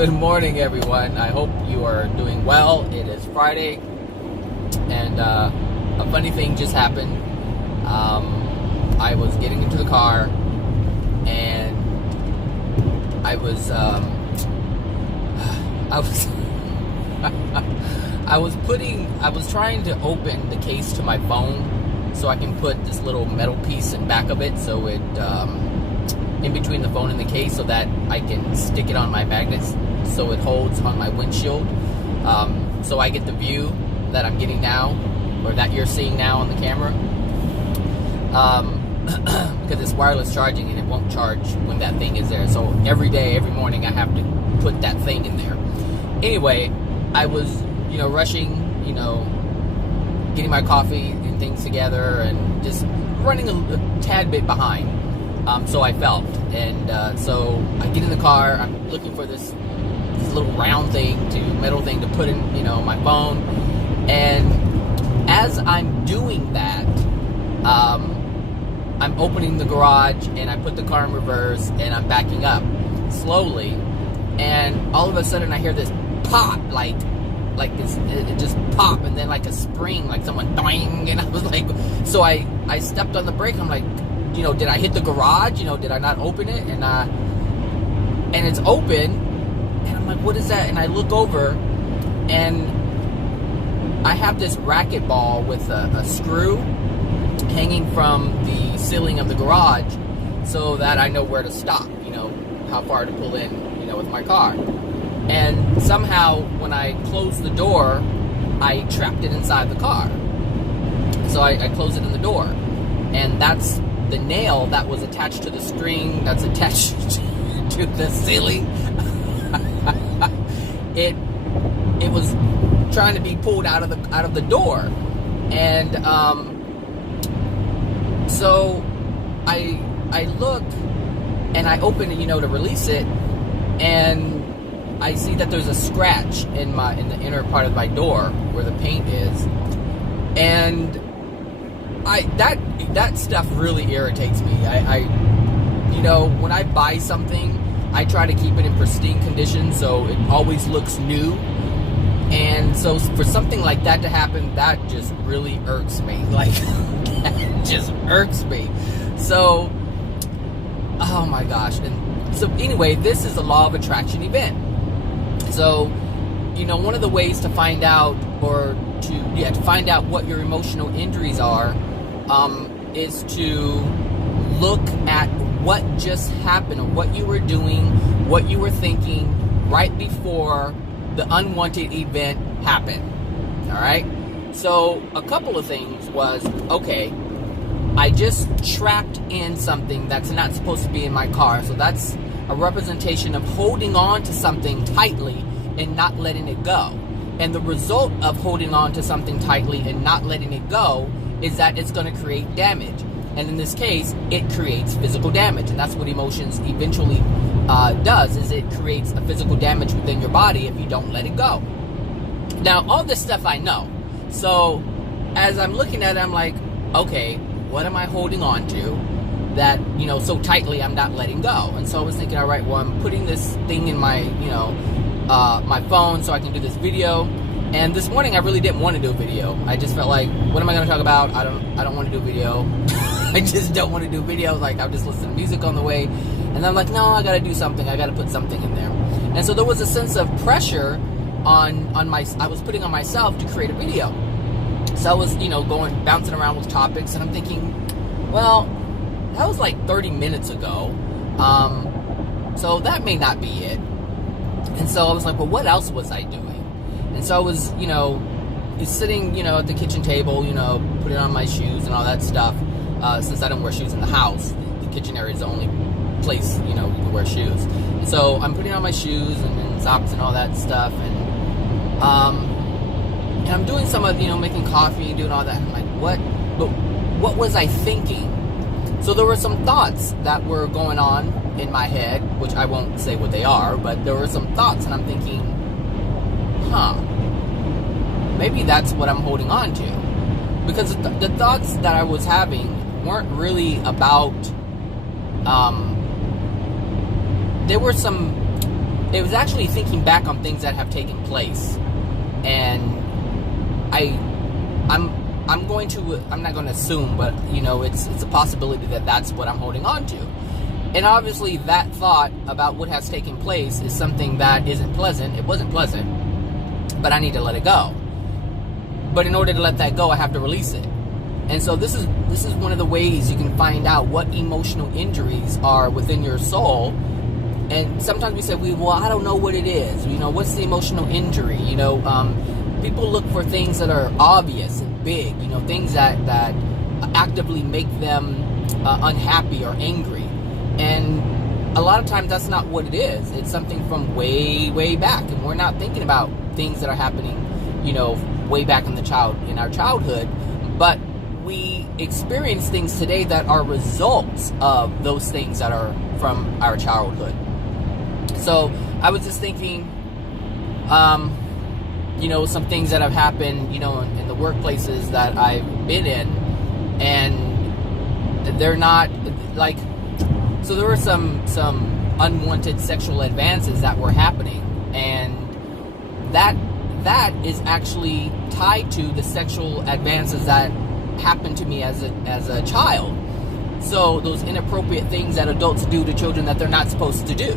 Good morning, everyone. I hope you are doing well. It is Friday, and a funny thing just happened. I was getting into the car, and I was trying to open the case to my phone so I can put this little metal piece in back of it, so it in between the phone and the case, so that I can stick it on my magnets so it holds on my windshield, so I get the view that I'm getting now, or that you're seeing now on the camera, because it's wireless charging and it won't charge when that thing is there. So every day, every morning, I have to put that thing in there. Anyway, I was rushing, getting my coffee and things together, and just running a tad bit behind. So I felt, and so I get in the car. I'm looking for this little round metal thing to put in, my phone. And as I'm doing that, I'm opening the garage, and I put the car in reverse, and I'm backing up slowly. And all of a sudden, I hear this pop, like this, it just pop, and then like a spring, like someone doing, and I was like, so I stepped on the brake. I'm like, did I hit the garage? Did I not open it? And it's open, and I'm like, what is that? And I look over, and I have this racket ball with a screw hanging from the ceiling of the garage, so that I know where to stop, how far to pull in, with my car. And somehow, when I closed the door, I trapped it inside the car. So I closed it in the door, and that's the nail that was attached to the string that's attached to the ceiling. It was trying to be pulled out of the door, and so I look, and I open it, to release it, and I see that there's a scratch in the inner part of my door where the paint is, and that stuff really irritates me. I when I buy something, I try to keep it in pristine condition so it always looks new. And so for something like that to happen, that just really irks me. Like, that just irks me. So, oh my gosh. And so anyway, this is a law of attraction event. So, one of the ways to find out, or to find out what your emotional injuries are, is to look at what just happened, or what you were doing, what you were thinking right before the unwanted event happened. All right? So a couple of things was, okay, I just trapped in something that's not supposed to be in my car. So that's a representation of holding on to something tightly and not letting it go. And the result of holding on to something tightly and not letting it go is that it's going to create damage. And in this case, it creates physical damage. And that's what emotions eventually does, is it creates a physical damage within your body if you don't let it go. Now, all this stuff I know. So as I'm looking at it, I'm like, okay, what am I holding on to that, so tightly I'm not letting go? And so I was thinking, all right, well, I'm putting this thing in my, my phone so I can do this video. And this morning I really didn't want to do a video. I just felt like, what am I going to talk about? I don't want to do a video. I just don't want to do videos. Like, I'll just listen to music on the way. And I'm like, no, I got to do something. I got to put something in there. And so there was a sense of pressure I was putting on myself to create a video. So I was, bouncing around with topics, and I'm thinking, well, that was like 30 minutes ago. So that may not be it. And so I was like, well, what else was I doing? And so I was, sitting, at the kitchen table, putting on my shoes and all that stuff. Since I don't wear shoes in the house, the kitchen area is the only place, you can wear shoes. And so I'm putting on my shoes and socks and all that stuff. And I'm doing some of, making coffee and doing all that. I'm like, what was I thinking? So there were some thoughts that were going on in my head, which I won't say what they are, but there were some thoughts, and I'm thinking, maybe that's what I'm holding on to. Because the thoughts that I was having weren't really about, there were some it was actually thinking back on things that have taken place, and I'm not going to assume, but it's a possibility that that's what I'm holding on to. And obviously that thought about what has taken place is something that isn't pleasant. It wasn't pleasant, but I need to let it go. But in order to let that go, I have to release it. And so this is one of the ways you can find out what emotional injuries are within your soul. And sometimes we say, well, I don't know what it is. What's the emotional injury? People look for things that are obvious and big, things that actively make them unhappy or angry. And a lot of times that's not what it is. It's something from way, way back. And we're not thinking about things that are happening, way back in our childhood. But we experience things today that are results of those things that are from our childhood. So I was just thinking, some things that have happened, in the workplaces that I've been in, and they're not like, so there were some unwanted sexual advances that were happening, and that is actually tied to the sexual advances that happened to me as a child. So those inappropriate things that adults do to children that they're not supposed to do.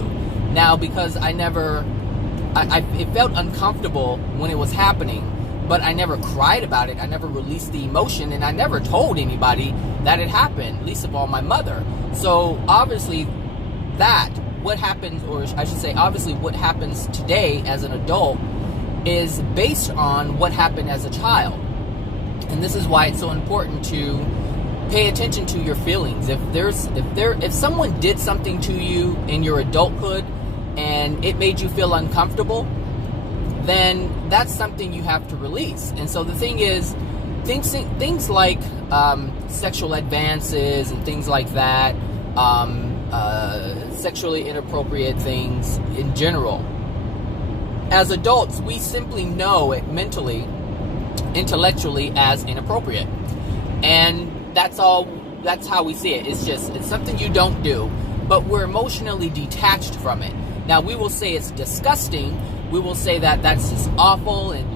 Now, because it felt uncomfortable when it was happening, but I never cried about it. I never released the emotion, and I never told anybody that it happened, least of all my mother. So obviously what happens, or I should say obviously what happens today as an adult is based on what happened as a child. And this is why it's so important to pay attention to your feelings. If someone did something to you in your adulthood and it made you feel uncomfortable, then that's something you have to release. And so the thing is, things like sexual advances and things like that, sexually inappropriate things in general, as adults, we simply know it mentally, intellectually as inappropriate. And that's how we see it. It's something you don't do, but we're emotionally detached from it. Now, we will say it's disgusting. We will say that that's just awful, and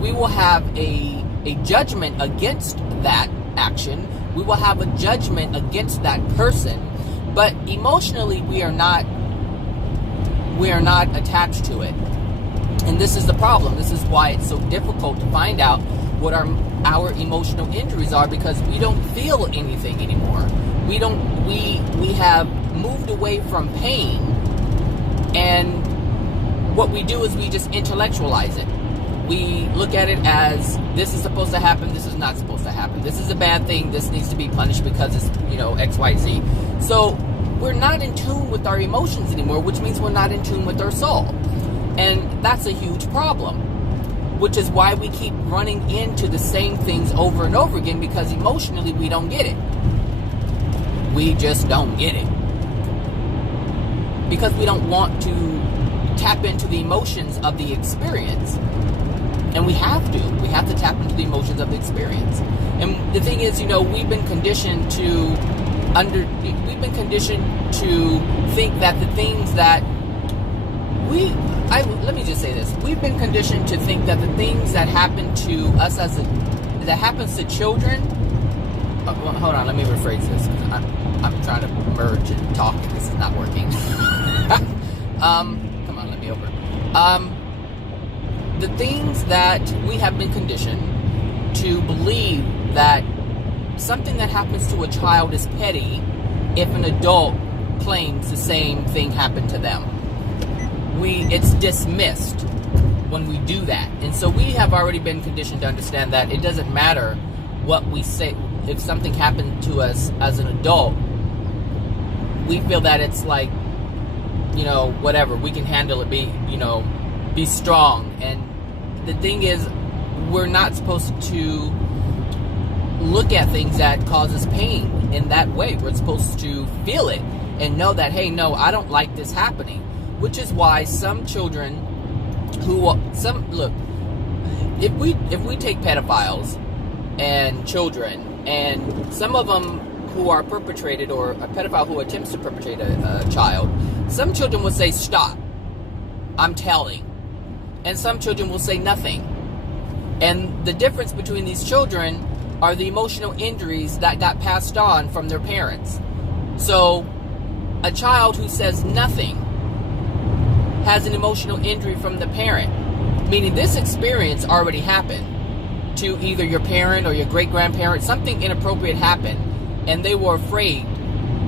we will have a judgment against that action. We will have a judgment against that person, but emotionally we are not attached to it. And this is the problem. This is why it's so difficult to find out what our emotional injuries are, because we don't feel anything anymore. We have moved away from pain, and what we do is we just intellectualize it. We look at it as, this is supposed to happen, this is not supposed to happen. This is a bad thing, this needs to be punished because it's, X, Y, Z. So we're not in tune with our emotions anymore, which means we're not in tune with our soul. And that's a huge problem, which is why we keep running into the same things over and over again, because emotionally we don't get it. We just don't get it. Because we don't want to tap into the emotions of the experience. And we have to. We have to tap into the emotions of the experience. And the thing is, we've been conditioned to think that the things that let me just say this. We've been conditioned to think that the things that happen to us that happens to children. Hold on, let me rephrase this. I'm trying to merge and talk, and this is not working. Come on, let me over. The things that we have been conditioned to believe that something that happens to a child is petty if an adult claims the same thing happened to them. It's dismissed when we do that. And so we have already been conditioned to understand that it doesn't matter what we say. If something happened to us as an adult, we feel that it's like, whatever, we can handle it, be strong. And the thing is, we're not supposed to look at things that causes pain in that way. We're supposed to feel it and know that, hey, no, I don't like this happening. Which is why some children look, if we take pedophiles and children, and some of them who are perpetrated, or a pedophile who attempts to perpetrate a child, some children would say stop. I'm telling. And some children will say nothing. And the difference between these children are the emotional injuries that got passed on from their parents. So a child who says nothing has an emotional injury from the parent, meaning this experience already happened to either your parent or your great-grandparent. Something inappropriate happened, and they were afraid,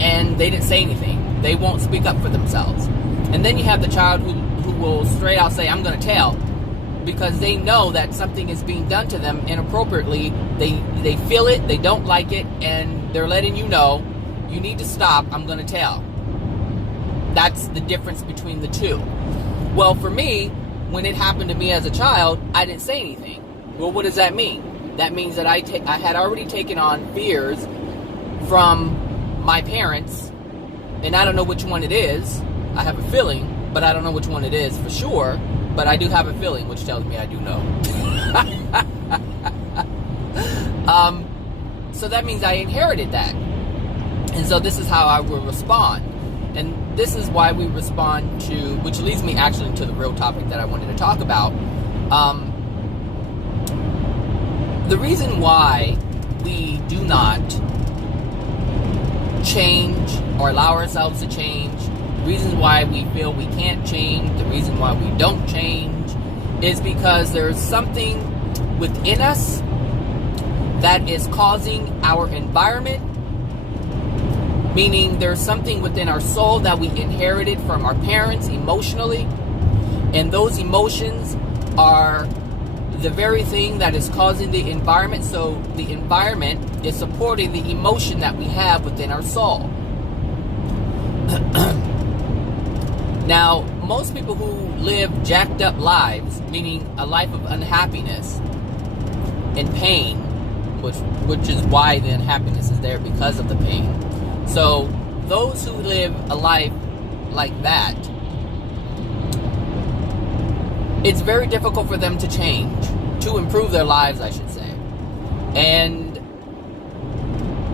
and they didn't say anything. They won't speak up for themselves. And then you have the child who will straight out say, I'm going to tell, because they know that something is being done to them inappropriately. They feel it, they don't like it, and they're letting you know, you need to stop, I'm going to tell. That's the difference between the two. Well, for me, when it happened to me as a child, I didn't say anything. Well, what does that mean? That means that I had already taken on fears from my parents, and I don't know which one it is. I have a feeling, but I don't know which one it is for sure. But I do have a feeling, which tells me I do know. So that means I inherited that. And so this is how I will respond. And this is why we respond to, which leads me actually to the real topic that I wanted to talk about. The reason why we do not change or allow ourselves to change, the reason why we feel we can't change, the reason why we don't change, is because there's something within us that is causing our environment, meaning there's something within our soul that we inherited from our parents emotionally, and those emotions are the very thing that is causing the environment. So the environment is supporting the emotion that we have within our soul. Now, most people who live jacked up lives, meaning a life of unhappiness and pain, which is why the unhappiness is there, because of the pain. So those who live a life like that, it's very difficult for them to change, to improve their lives, I should say. And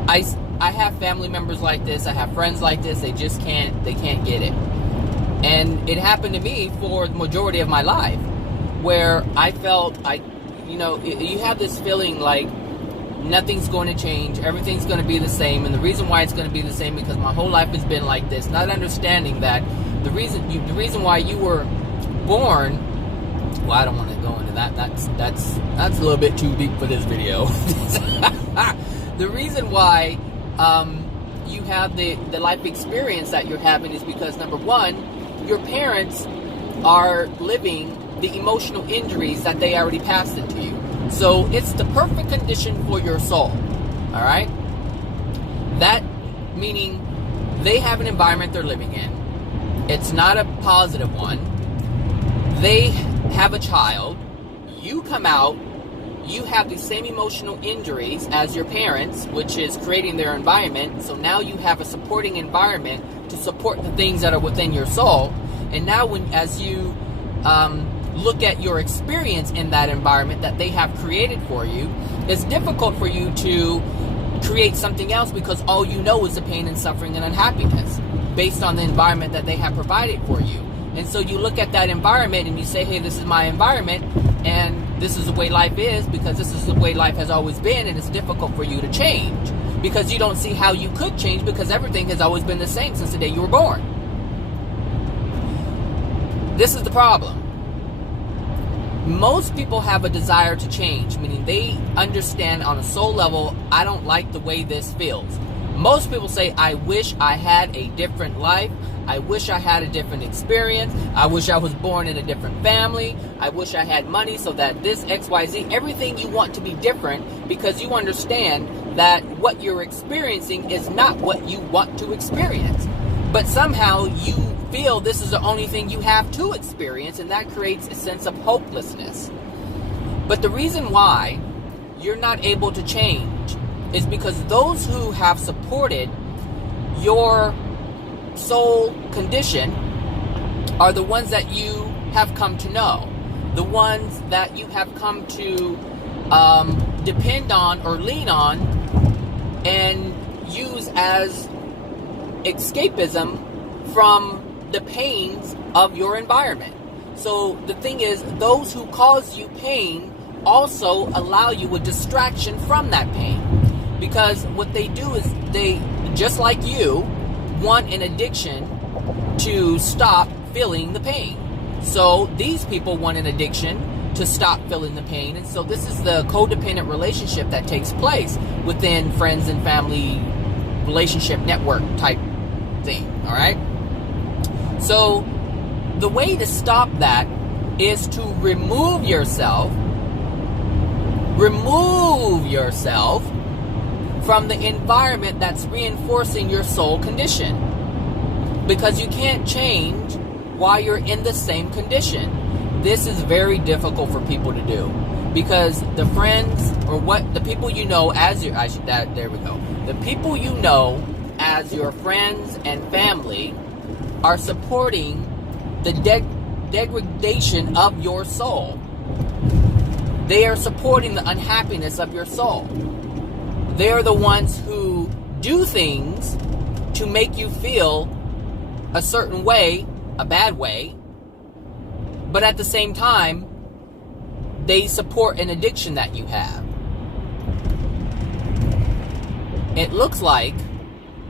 I have family members like this, I have friends like this, they can't get it. And it happened to me for the majority of my life, where I felt you have this feeling like nothing's going to change, everything's going to be the same, and the reason why it's going to be the same because my whole life has been like this, not understanding that the reason why you were born. Well, I don't want to go into that. That's a little bit too deep for this video. The reason why you have the life experience that you're having is because, number one, your parents are living the emotional injuries that they already passed into you. So it's the perfect condition for your soul. All right? That meaning they have an environment they're living in. It's not a positive one. They have a child. You come out. You have the same emotional injuries as your parents, which is creating their environment. So now you have a supporting environment to support the things that are within your soul. And now as you look at your experience in that environment that they have created for you, it's difficult for you to create something else because all you know is the pain and suffering and unhappiness based on the environment that they have provided for you. And so you look at that environment and you say, hey, this is my environment, and this is the way life is because this is the way life has always been, and it's difficult for you to change because you don't see how you could change because everything has always been the same since the day you were born. This is the problem. Most people have a desire to change, meaning they understand on a soul level, I don't like the way this feels. Most people say, I wish I had a different life. I wish I had a different experience. I wish I was born in a different family. I wish I had money so that this XYZ, everything you want to be different because you understand that what you're experiencing is not what you want to experience. But somehow you feel this is the only thing you have to experience, and that creates a sense of hopelessness. But the reason why you're not able to change is because those who have supported your soul condition are the ones that you have come to know, the ones that you have come to depend on or lean on and use as escapism from the pains of your environment. So the thing is, those who cause you pain also allow you a distraction from that pain. Because what they do is they, just like you, want an addiction to stop feeling the pain. So these people want an addiction to stop feeling the pain. And so this is the codependent relationship that takes place within friends and family relationship network type thing. All right? So the way to stop that is to remove yourself from the environment that's reinforcing your soul condition. Because you can't change while you're in the same condition. This is very difficult for people to do. Because the friends, or what the people you know as your, there we go. The people you know as your friends and family are supporting the degradation of your soul. They are supporting the unhappiness of your soul. They are the ones who do things to make you feel a certain way, a bad way, but at the same time, they support an addiction that you have. It looks like,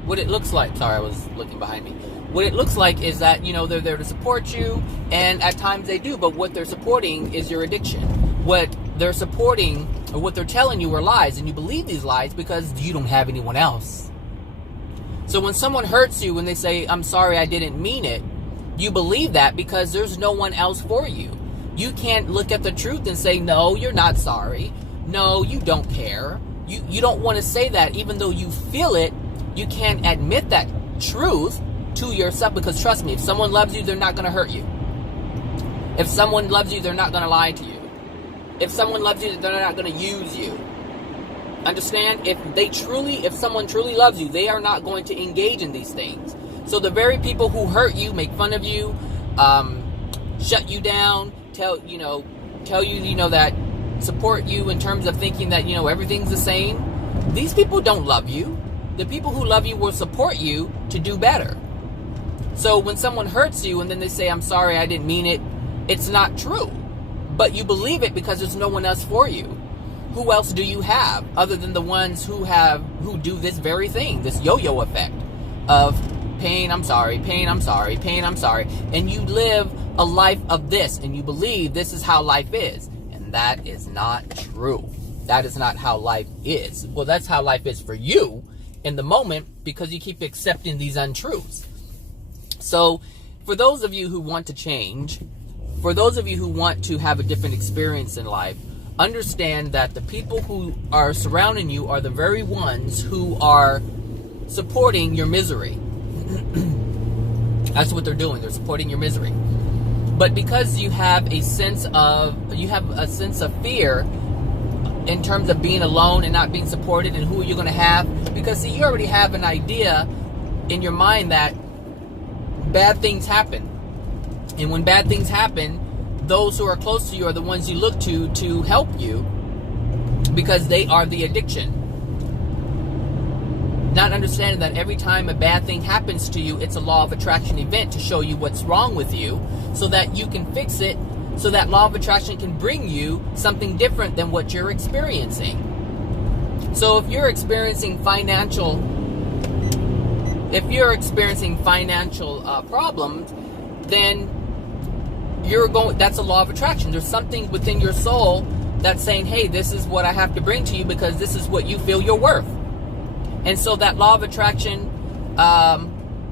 sorry, I was looking behind me. What it looks like is that, you know, they're there to support you, and at times they do, but what they're supporting is your addiction. What they're supporting, or what they're telling you, are lies, and you believe these lies because you don't have anyone else. So when someone hurts you, when they say, I'm sorry, I didn't mean it, you believe that because there's no one else for you. You can't look at the truth and say, no, you're not sorry. No, you don't care. You don't want to say that, even though you feel it. You can't admit that truth to yourself, because trust me, if someone loves you, they're not going to hurt you. If someone loves you, they're not going to lie to you. If someone loves you, they're not going to use you. Understand? If someone truly loves you, they are not going to engage in these things. So the very people who hurt you, make fun of you, shut you down, tell you that, support you in terms of thinking that, everything's the same. These people don't love you. The people who love you will support you to do better. So when someone hurts you and then they say, I'm sorry, I didn't mean it, it's not true. But you believe it because there's no one else for you. Who else do you have other than the ones who do this very thing, this yo-yo effect of pain, I'm sorry, pain, I'm sorry, pain, I'm sorry. And you live a life of this, and you believe this is how life is. And that is not true. That is not how life is. Well, that's how life is for you in the moment, because you keep accepting these untruths. So for those of you who want to change, for those of you who want to have a different experience in life, understand that the people who are surrounding you are the very ones who are supporting your misery. That's what they're doing. They're supporting your misery. But because you have a sense of fear in terms of being alone and not being supported, and who you're going to have, because see, you already have an idea in your mind that bad things happen. And when bad things happen, those who are close to you are the ones you look to help you, because they are the addiction. Not understanding that every time a bad thing happens to you, it's a law of attraction event to show you what's wrong with you, so that you can fix it, so that law of attraction can bring you something different than what you're experiencing. So if you're experiencing financial problems, then that's a law of attraction. There's something within your soul that's saying, hey, this is what I have to bring to you, because this is what you feel you're worth. And so that law of attraction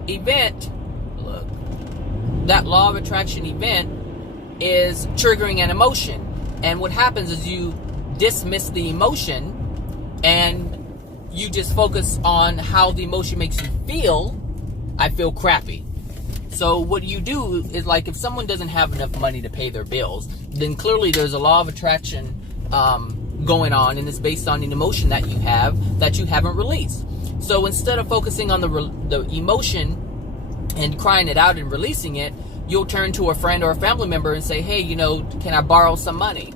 event is triggering an emotion. And what happens is you dismiss the emotion and you just focus on how the emotion makes you feel. I feel crappy. So what you do is, like, if someone doesn't have enough money to pay their bills, then clearly there's a law of attraction going on, and it's based on an emotion that you have that you haven't released. So instead of focusing on the emotion and crying it out and releasing it, you'll turn to a friend or a family member and say, hey, can I borrow some money?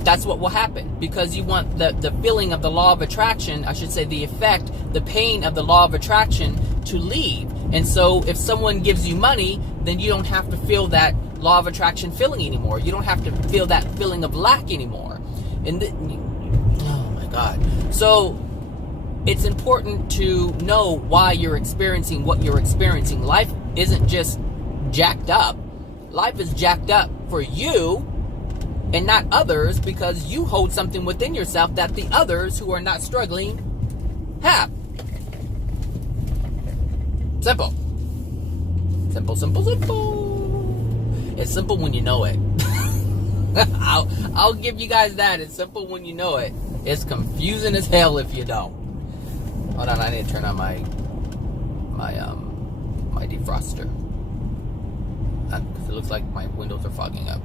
That's what will happen, because you want the feeling of the law of attraction, I should say the effect, the pain of the law of attraction to leave. And so if someone gives you money, then you don't have to feel that law of attraction feeling anymore. You don't have to feel that feeling of lack anymore. And oh my God. So it's important to know why you're experiencing what you're experiencing. Life isn't just jacked up. Life is jacked up for you and not others, because you hold something within yourself that the others who are not struggling have. Simple. Simple, simple, simple. It's simple when you know it. I'll give you guys that. It's simple when you know it. It's confusing as hell if you don't. Hold on, I need to turn on my defroster. Because it looks like my windows are fogging up.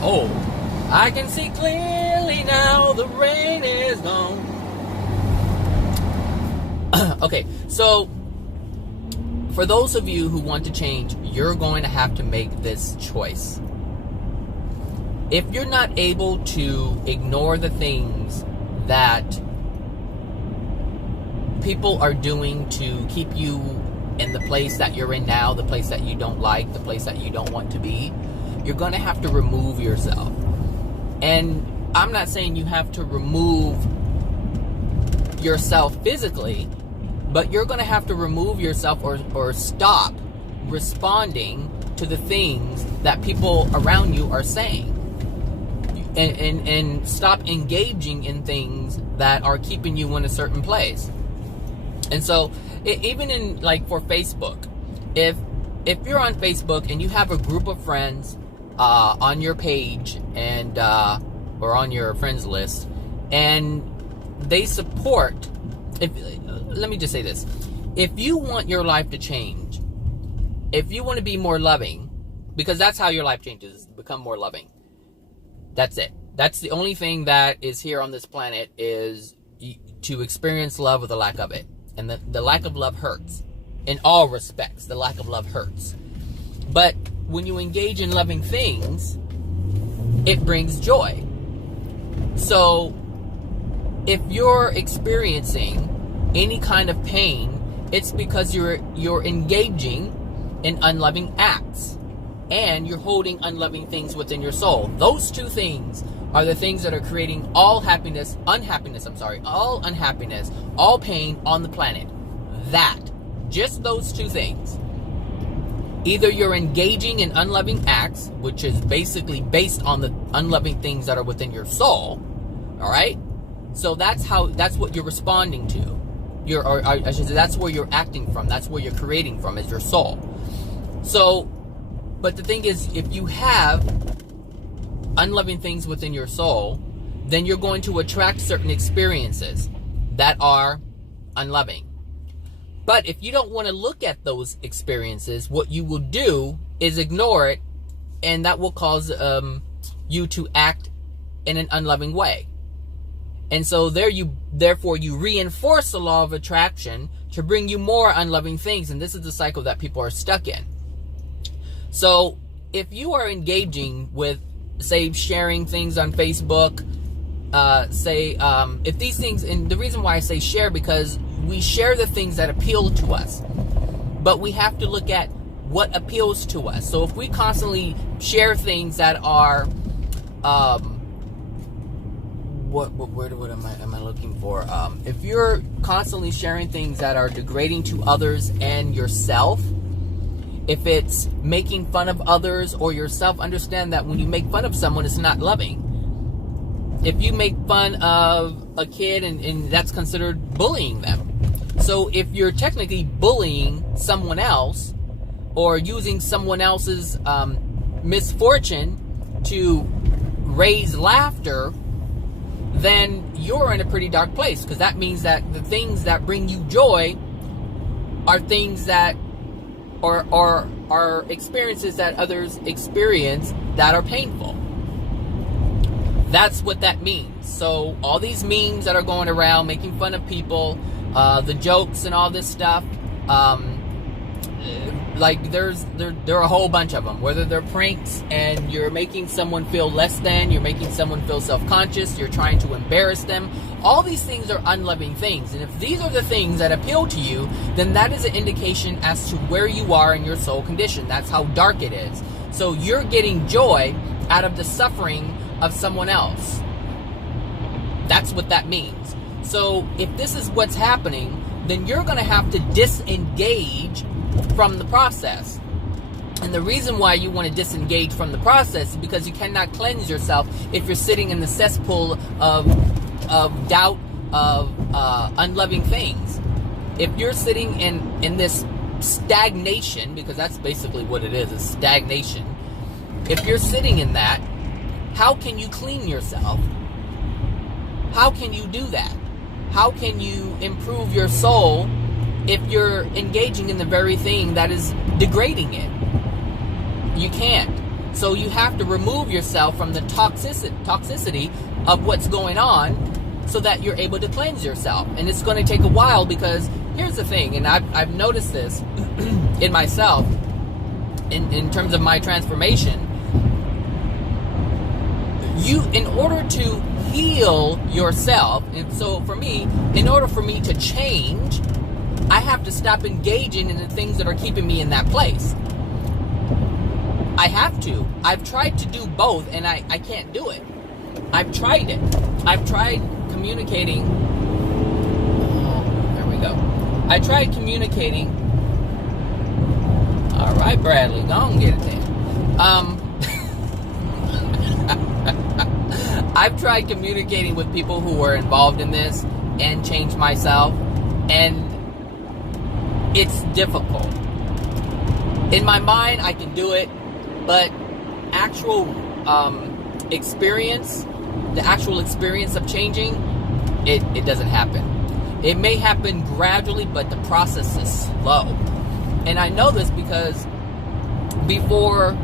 Oh, I can see clearly now, the rain is gone. Okay, so for those of you who want to change, you're going to have to make this choice. If you're not able to ignore the things that people are doing to keep you in the place that you're in now, the place that you don't like, the place that you don't want to be, you're going to have to remove yourself. And I'm not saying you have to remove yourself physically, but you're going to have to remove yourself or stop responding to the things that people around you are saying. And stop engaging in things that are keeping you in a certain place. And so, even in, like, for Facebook, if you're on Facebook and you have a group of friends on your page and or on your friends list, and they support, let me just say this: if you want your life to change, if you want to be more loving, because that's how your life changes, become more loving. That's it. That's the only thing that is here on this planet, is to experience love or the lack of it. And the lack of love hurts. In all respects, the lack of love hurts. But when you engage in loving things, it brings joy. So if you're experiencing any kind of pain, it's because you're engaging in unloving acts. And you're holding unloving things within your soul. Those two things are the things that are creating all all unhappiness, all pain on the planet. Just those two things. Either you're engaging in unloving acts, which is basically based on the unloving things that are within your soul. All right? So that's what you're responding to. I should say, that's where you're acting from. That's where you're creating from, is your soul. So, but the thing is, if you have unloving things within your soul, then you're going to attract certain experiences that are unloving. But if you don't want to look at those experiences, what you will do is ignore it, and that will cause you to act in an unloving way. And so therefore you reinforce the law of attraction to bring you more unloving things, and this is the cycle that people are stuck in. So if you are engaging with, say, sharing things on Facebook, if these things, and the reason why I say share, because we share the things that appeal to us, but we have to look at what appeals to us. So if we constantly share things that are, what am I looking for? If you're constantly sharing things that are degrading to others and yourself, if it's making fun of others or yourself, understand that when you make fun of someone, it's not loving. If you make fun of a kid, and that's considered bullying them. So if you're technically bullying someone else, or using someone else's misfortune to raise laughter, then you're in a pretty dark place, because that means that the things that bring you joy are things that are experiences that others experience that are painful. That's what that means. So all these memes that are going around making fun of people, the jokes and all this stuff, Like there are a whole bunch of them, whether they're pranks and you're making someone feel less than, you're making someone feel self-conscious, you're trying to embarrass them. All these things are unloving things, and if these are the things that appeal to you, then that is an indication as to where you are in your soul condition. That's how dark it is. So you're getting joy out of the suffering of someone else. That's what that means. So if this is what's happening, then you're going to have to disengage from the process. And the reason why you want to disengage from the process is because you cannot cleanse yourself if you're sitting in the cesspool of doubt, of unloving things. If you're sitting in this stagnation, because that's basically what it is stagnation. If you're sitting in that, how can you clean yourself? How can you do that? How can you improve your soul if you're engaging in the very thing that is degrading it? You can't. So you have to remove yourself from the toxicity of what's going on so that you're able to cleanse yourself. And it's going to take a while, because here's the thing, and I've noticed this in myself in terms of my transformation. In order to heal yourself, and so for me, in order for me to change, I have to stop engaging in the things that are keeping me in that place. I have to. I've tried to do both, and I can't do it. I've tried it. I've tried communicating. Oh, there we go. I tried communicating. All right, Bradley, go on and get it then. I've tried communicating with people who were involved in this and changed myself, and it's difficult. In my mind, I can do it, but actual experience, the actual experience of changing, it doesn't happen. It may happen gradually, but the process is slow. And I know this because before,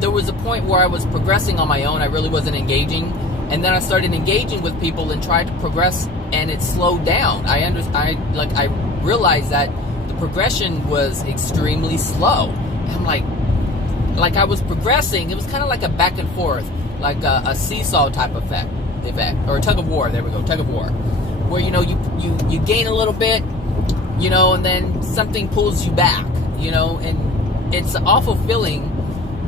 there was a point where I was progressing on my own. I really wasn't engaging. And then I started engaging with people and tried to progress, and it slowed down. I realized that the progression was extremely slow. And I'm like I was progressing. It was kind of like a back and forth, like a seesaw type effect, or a tug of war. There we go, tug of war, where you gain a little bit, and then something pulls you back, and it's an awful feeling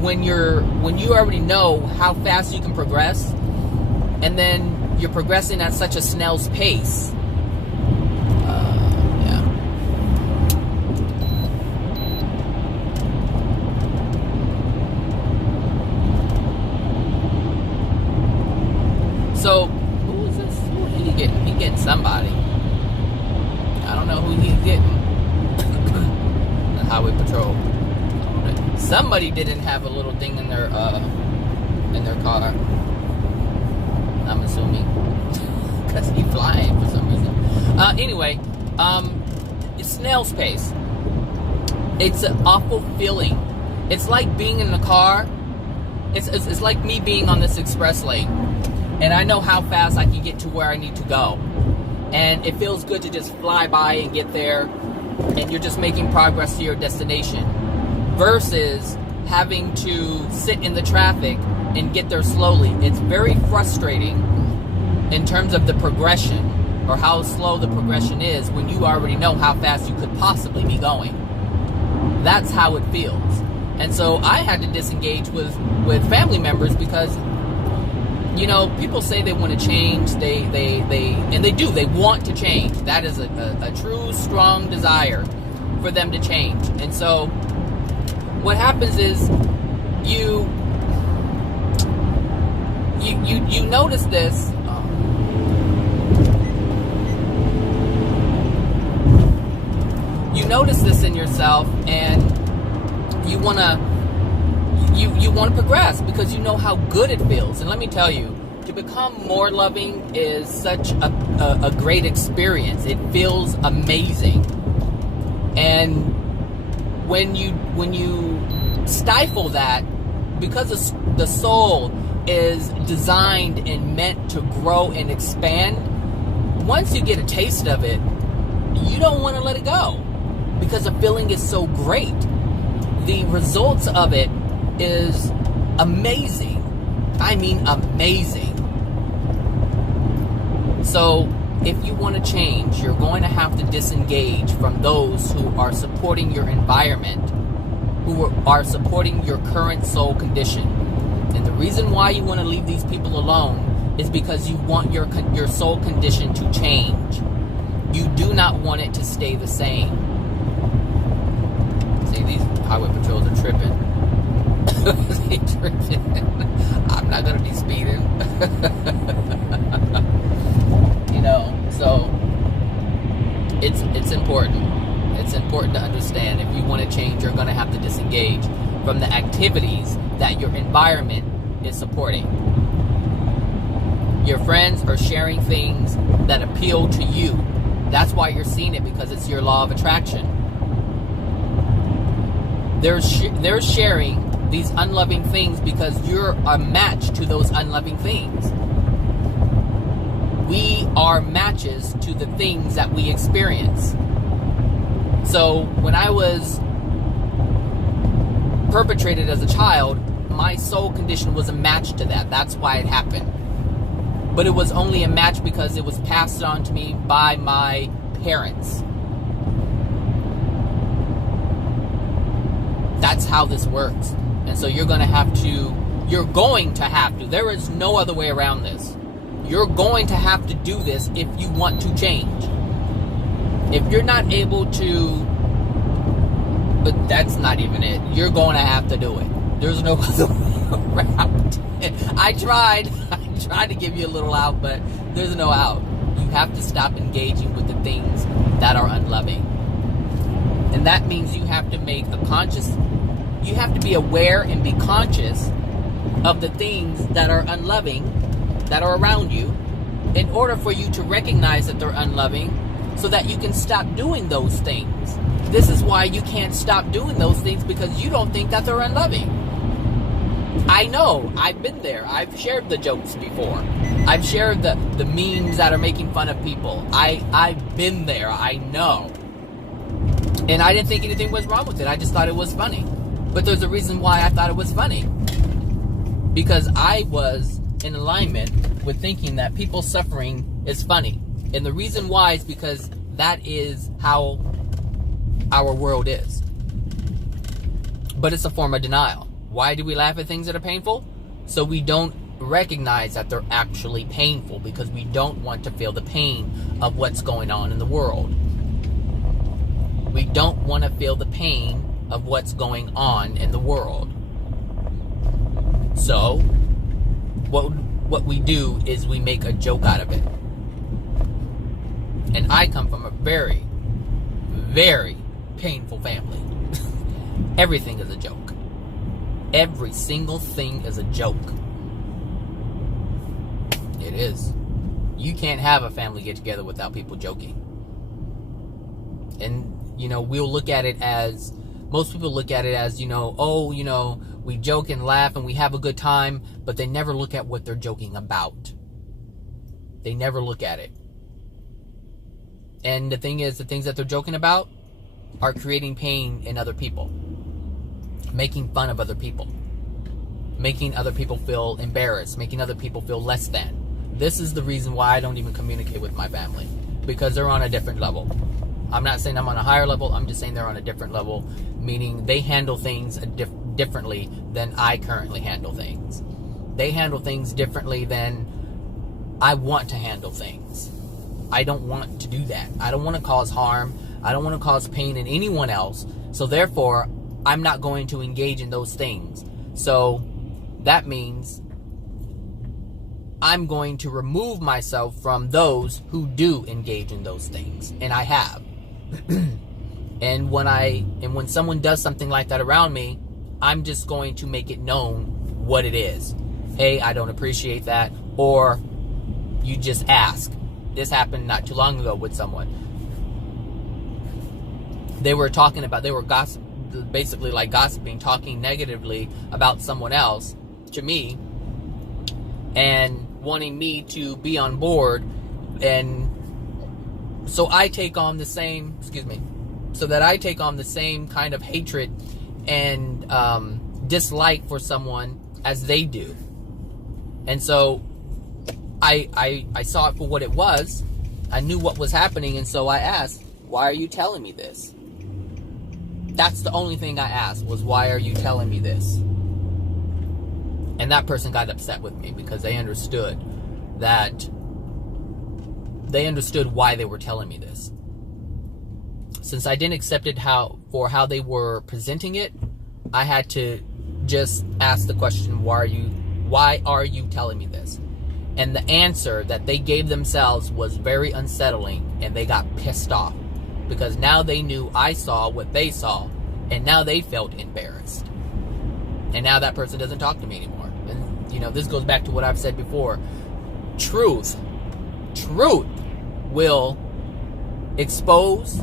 when you already know how fast you can progress, and then you're progressing at such a snail's pace. Yeah. So, who is this? Who is he getting? He getting somebody. I don't know who he's getting. The highway patrol. Somebody didn't have a little thing in their car. I'm assuming, because he's flying for some reason. Anyway, it's snail's pace. It's an awful feeling. It's like being in the car. It's like me being on this express lane, and I know how fast I can get to where I need to go, and it feels good to just fly by and get there, and you're just making progress to your destination, versus having to sit in the traffic and get there slowly. It's very frustrating in terms of the progression, or how slow the progression is, when you already know how fast you could possibly be going. That's how it feels. And so I had to disengage with family members, because people say they want to change, and they do. They want to change. That is a true, strong desire for them to change. And so what happens is you notice this. You notice this in yourself, and you wanna progress, because you know how good it feels. And let me tell you, to become more loving is such a great experience. It feels amazing. And when you stifle that, because the soul is designed and meant to grow and expand, once you get a taste of it, you don't want to let it go. because the feeling is so great. The results of it is amazing. I mean amazing. So if you want to change, you're going to have to disengage from those who are supporting your environment, who are supporting your current soul condition. And the reason why you want to leave these people alone is because you want your soul condition to change. You do not want it to stay the same. See, these highway patrols are tripping. They're tripping. I'm not going to be speeding. You know, so it's important. It's important to understand if you want to change, you're going to have to disengage from the activities that your environment is supporting. Your friends are sharing things that appeal to you. That's why you're seeing it, because it's your law of attraction. They're sharing these unloving things because you're a match to those unloving things. We are matches to the things that we experience. So when I was perpetrated as a child, my soul condition was a match to that. That's why it happened. But it was only a match because it was passed on to me by my parents. That's how this works. And so you're going to have to, there is no other way around this. You're going to have to do this if you want to change. If you're not able to, but that's not even it. You're going to have to do it. There's no other way around it. I tried to give you a little out, but there's no out. You have to stop engaging with the things that are unloving. And that means you have to you have to be aware and be conscious of the things that are unloving, that are around you, in order for you to recognize that they're unloving, so that you can stop doing those things. This is why you can't stop doing those things, because you don't think that they're unloving. I know, I've been there. I've shared the jokes before. I've shared the memes that are making fun of people. I've been there, I know. And I didn't think anything was wrong with it. I just thought it was funny. But there's a reason why I thought it was funny. Because I was in alignment with thinking that people suffering is funny. And the reason why is because that is how our world is. But it's a form of denial. Why do we laugh at things that are painful? So we don't recognize that they're actually painful, because we don't want to feel the pain of what's going on in the world. We don't want to feel the pain of what's going on in the world. So what we do is we make a joke out of it. And I come from a very, very painful family. Everything is a joke. Every single thing is a joke. It is. You can't have a family get together without people joking. And, we'll look at it as, most people look at it as, we joke and laugh and we have a good time, but they never look at what they're joking about. They never look at it. And the thing is, the things that they're joking about are creating pain in other people. Making fun of other people. Making other people feel embarrassed. Making other people feel less than. This is the reason why I don't even communicate with my family. Because they're on a different level. I'm not saying I'm on a higher level. I'm just saying they're on a different level. Meaning they handle things differently than I currently handle things. They handle things differently than I want to handle things. I don't want to do that. I don't want to cause harm. I don't want to cause pain in anyone else. So therefore, I'm not going to engage in those things. So that means I'm going to remove myself from those who do engage in those things. And I have. And when someone does something like that around me, I'm just going to make it known what it is. Hey, I don't appreciate that. Or you just ask. This happened not too long ago with someone. They were basically like gossiping, talking negatively about someone else to me, and wanting me to be on board. And so I take on the same, so that I take on the same kind of hatred and dislike for someone as they do. And so I saw it for what it was. I knew what was happening, and so I asked, why are you telling me this? That's the only thing I asked, was why are you telling me this? And that person got upset with me because they understood why they were telling me this. Since I didn't accept it for how they were presenting it, I had to just ask the question, why are you telling me this? And the answer that they gave themselves was very unsettling, and they got pissed off because now they knew I saw what they saw, and now they felt embarrassed. And now that person doesn't talk to me anymore. And, this goes back to what I've said before. Truth will expose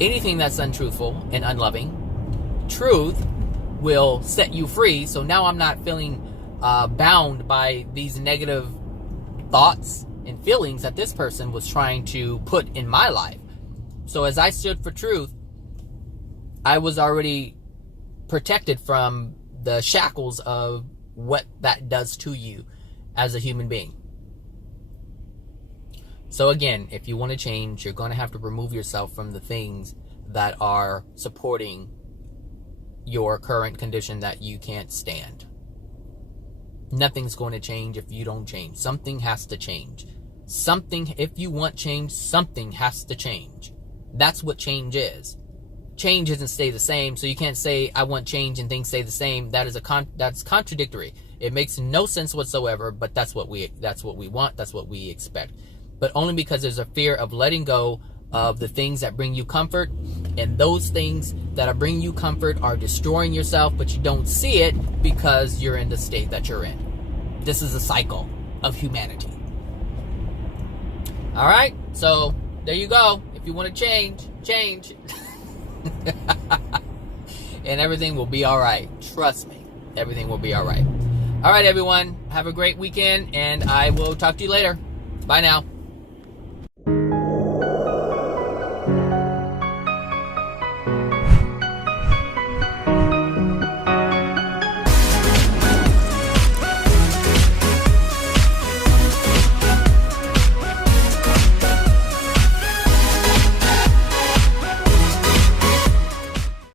anything that's untruthful and unloving. Truth will set you free. So now I'm not feeling bound by these negative thoughts and feelings that this person was trying to put in my life. So as I stood for truth, I was already protected from the shackles of what that does to you as a human being. So again, if you want to change, you're going to have to remove yourself from the things that are supporting your current condition that you can't stand. Nothing's going to change if you don't change. Something has to change. If you want change, something has to change. That's what change is. Change doesn't stay the same, so you can't say I want change and things stay the same. That's contradictory. It makes no sense whatsoever, but that's what we want, that's what we expect. But only because there's a fear of letting go of the things that bring you comfort, and those things that are bringing you comfort are destroying yourself, but you don't see it because you're in the state that you're in. This is a cycle of humanity. All right, so there you go. If you want to change. And everything will be all right. Trust me, everything will be all right. All right, everyone, have a great weekend, and I will talk to you later. Bye now.